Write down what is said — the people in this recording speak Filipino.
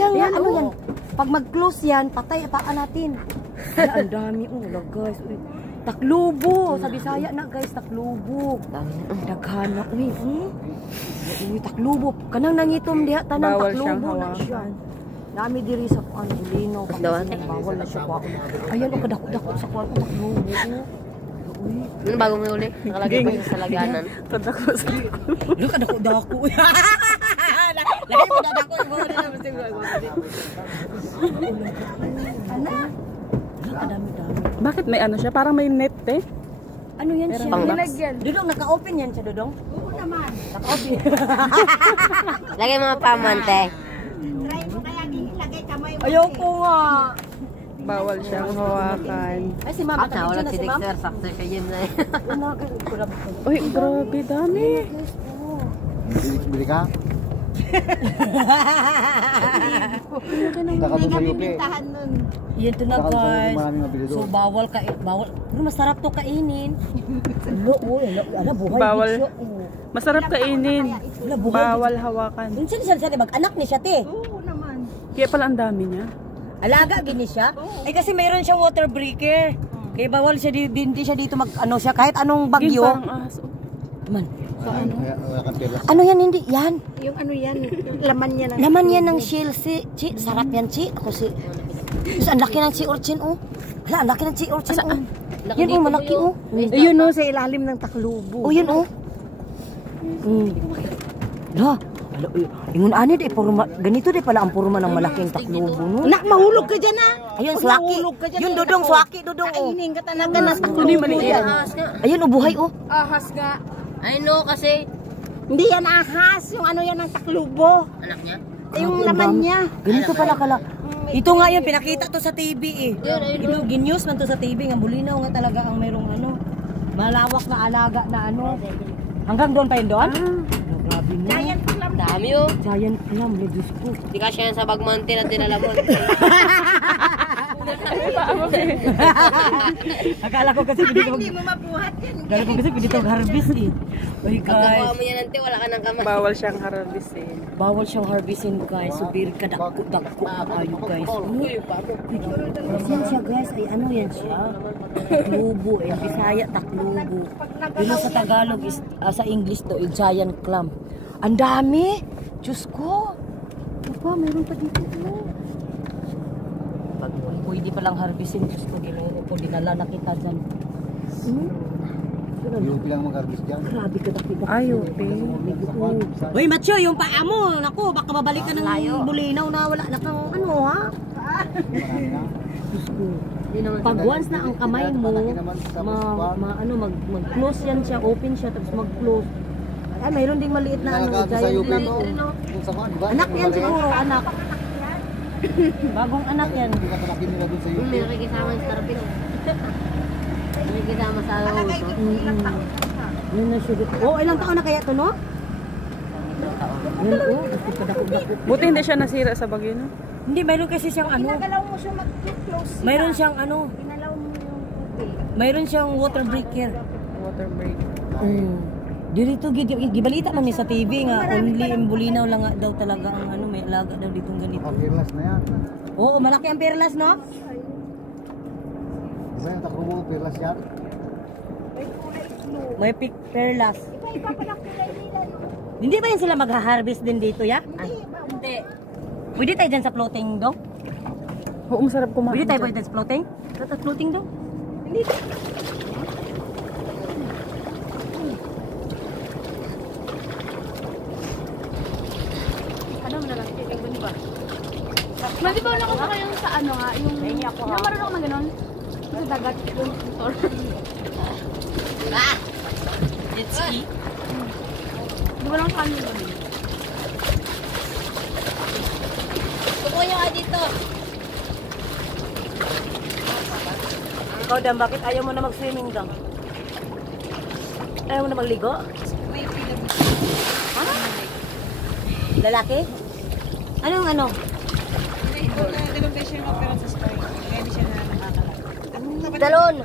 Kaya nga, ano yan? Pag mag-close yan, patay, paan natin. Wala, ang dami. Wala guys. Taklubo. Sa Bisaya na guys, taklubo. Daghana. Uy, taklubo. Kanang nangitom diha, tanang taklubo na siya. Dami diri sa ano, lino. Bawal na siya pa. Ayan, kadako-dako sa kwarto taklubo. Ano bago may uli? Nakalagay pa sa laganan. Kadako sa kwarto. Kadako-dako. Lagi mo dadako. Ana? Kadami-dami. Bakit may ano siya? Parang may net eh. Ano yan siya? Nilagyan. Dudong, naka-open yan siya, Dudong? Oo naman. Naka-open. Lagay mga pamante. Try mo kaya ilagay kamay mo. Ayoko nga. Bawal siyang hawakan. Ay, si Mama. Wala si Dexter. Sakto siya yun na eh. Uy, grabe, dami. Bili ka? Hindi kami bintahan nun. Yan to na guys. So bawal ka, bawal. Pero masarap to kainin. Ala buhay. Bawal. Bisyo. Masarap kainin. Ala buhay. Bawal hawakan. Minsan siya mag-anak ni siya te. Oo naman. Kaya pala ang dami niya. Alaga gini siya. Ay kasi mayroon siyang water breaker. Kaya bawal siya hindi siya dito mag-ano siya kahit anong bagyo. Man. Ano yan hindi yan? Yung ano yan, laman yan. Laman yan ng shell si. Sarap yan si. Ako si. Ang laki ng si Urchin oh. Hala, ang laki ng si Urchin oh. Yan oh, malaki oh. Ayun oh, sa ilalim ng taklubo. Oh, yun oh. Hala, ingon ani de porma ganito de pala ang porma ng malaking taklubo no. Nak mahulog ka diyan ah. Ayun swaki. Yun Dudong swaki Dudong oh. Kainin ka talaga na Kunin maliit. Ayun oh buhay oh. ahas nga. I know kasi. Hindi yan ahas, yung ano yan ng taklubo. Anak niya? Yung laman niya. Ganito pala kala. Ito nga yun, pinakita to sa TV eh. Ito, ginews man to sa TV. Nga bulinaw nga talaga ang mayroong ano. Malawak na alaga na ano. Hanggang doon pa yun doon? Grabe mo. Giant clam. Dami oh. Giant clam, may Diyos ko. Di ka siya yan sa Bagmonte na dinala mo. Akala ko kasi pwede Hindi mo mabuhat yan. Akala ko kasi pwede itong harvest eh. Uy Pag nakuha guys. mo yan nante, wala ka ng kamay. Bawal siyang harvestin. Bawal siyang harvestin guys. So very kadako na kayo guys. Yan siya guys. Ay ano yan siya? Taklubo eh. Bisaya taklubo. Pero sa Tagalog is, sa English to, giant clam. Ang dami! Diyos ko! Ano pa? Meron pa dito. Pag pwede palang harvestin, Diyos ko, ginuro ko, dinala na kita dyan. Yung pilang mag-harvest dyan. Grabe ka dakit. Ayupi. Uy, Macho, yung paa mo, naku, baka babalik ka ng bulinaw na wala na kang ano, ha? Diyos ko. Pag once na ang kamay mo, mag-close yan siya, open siya, tapos mag-close. Ay, mayroon ding maliit na ano, giant clam. Anak yan siguro, anak. Bagong anak yan. May nakikisama yung starfish. May nakikisama sa uso. Yun na siya. Oh, ilang taon na kaya ito, no? Yan, oh. Buti hindi siya nasira sa bagyo, no? Hindi, mayroon kasi siyang ano. Pinagalaw mo siya mag-close. Mayroon siyang ano. Pinalaw mo yung tubig. Mayroon siyang water breaker. Water break. Dito gibalita man ni sa TV nga only in Bulinaw lang nga daw talaga ang ano, may alaga daw ditong ganito. Perlas na yan. Oo, malaki ang perlas, no? Isa yung taklubo, perlas yan. May perlas. Iba pala kulay nila. Hindi ba yan sila mag-harvest din dito, ya? Hindi. Pwede tayo dyan sa floating, dong? Oo, masarap kumain. Pwede tayo dyan sa floating? Sa floating, dong? Hindi. Ano mo na lang, tingnan ba? Di ba wala ko sa yung sa ano nga, yung marunong ka na ganun? Sa dagat yung motor. Jet ski. Di ba lang sa kanyo ganun? Suko nyo ka dito. Ikaw, Dam, bakit ayaw mo na mag-swimming, Dam? Ayaw mo na magligo? Ha? Lalaki? Anong ano? Di ba siya yung opera sa story? Kaya di siya na nakakalat. Talon!